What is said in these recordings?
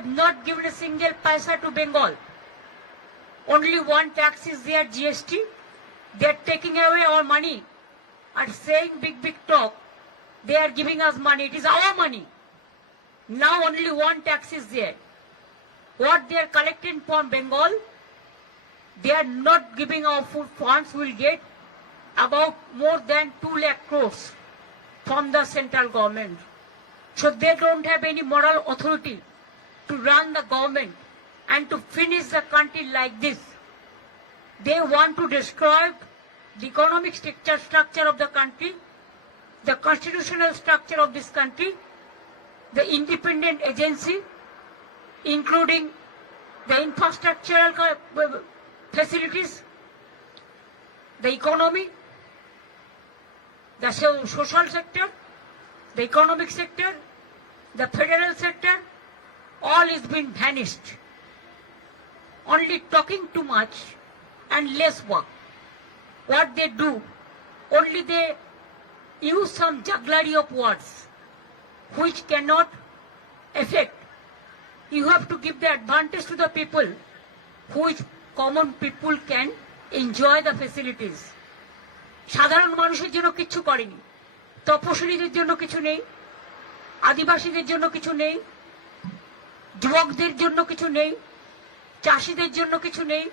have not given a single paisa to Bengal. Only one tax is there, GST. They are taking away our money and saying big talk. They are giving us money. It is our money. Now only one tax is there. What they are collecting from Bengal, they are not giving our food funds. Will get about more than 2 lakh crores from the central government. So they don't have any moral authority to run the government and to finish the country like this. They want to destroy the economic structure of the country, the constitutional structure of this country, the independent agency, including the infrastructural facilities, the economy, the social sector, the economic sector, the federal sector, all is been vanished. Only talking too much and less work. What they do, only they use some jugglery of words which cannot affect. You have to give the advantage to the people, which common people can enjoy the facilities. সাধারণ মানুষের জন্য কিছু করেনি, তপশিলীদের জন্য কিছু নেই, আদিবাসীদের জন্য কিছু নেই, যুবকদের জন্য কিছু নেই, চাষীদের জন্য কিছু নেই,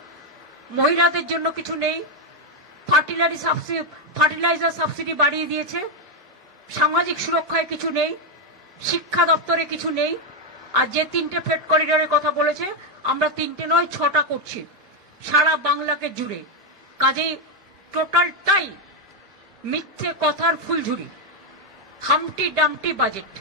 মহিলাদের জন্য কিছু নেই, ফার্টিলাইজার সাবসিডি বাড়িয়ে দিয়েছে, সামাজিক সুরক্ষায় কিছু নেই, শিক্ষা দপ্তরে কিছু নেই। আর যে 3টে ফ্রেট করিডোরের কথা বলেছে, আমরা 3টে নয় 6টা করছি সারা বাংলাকে জুড়ে। কাজেই টোটালটাই মিথ্যে কথার ফুলঝুরি, হামটি ডামটি বাজেট।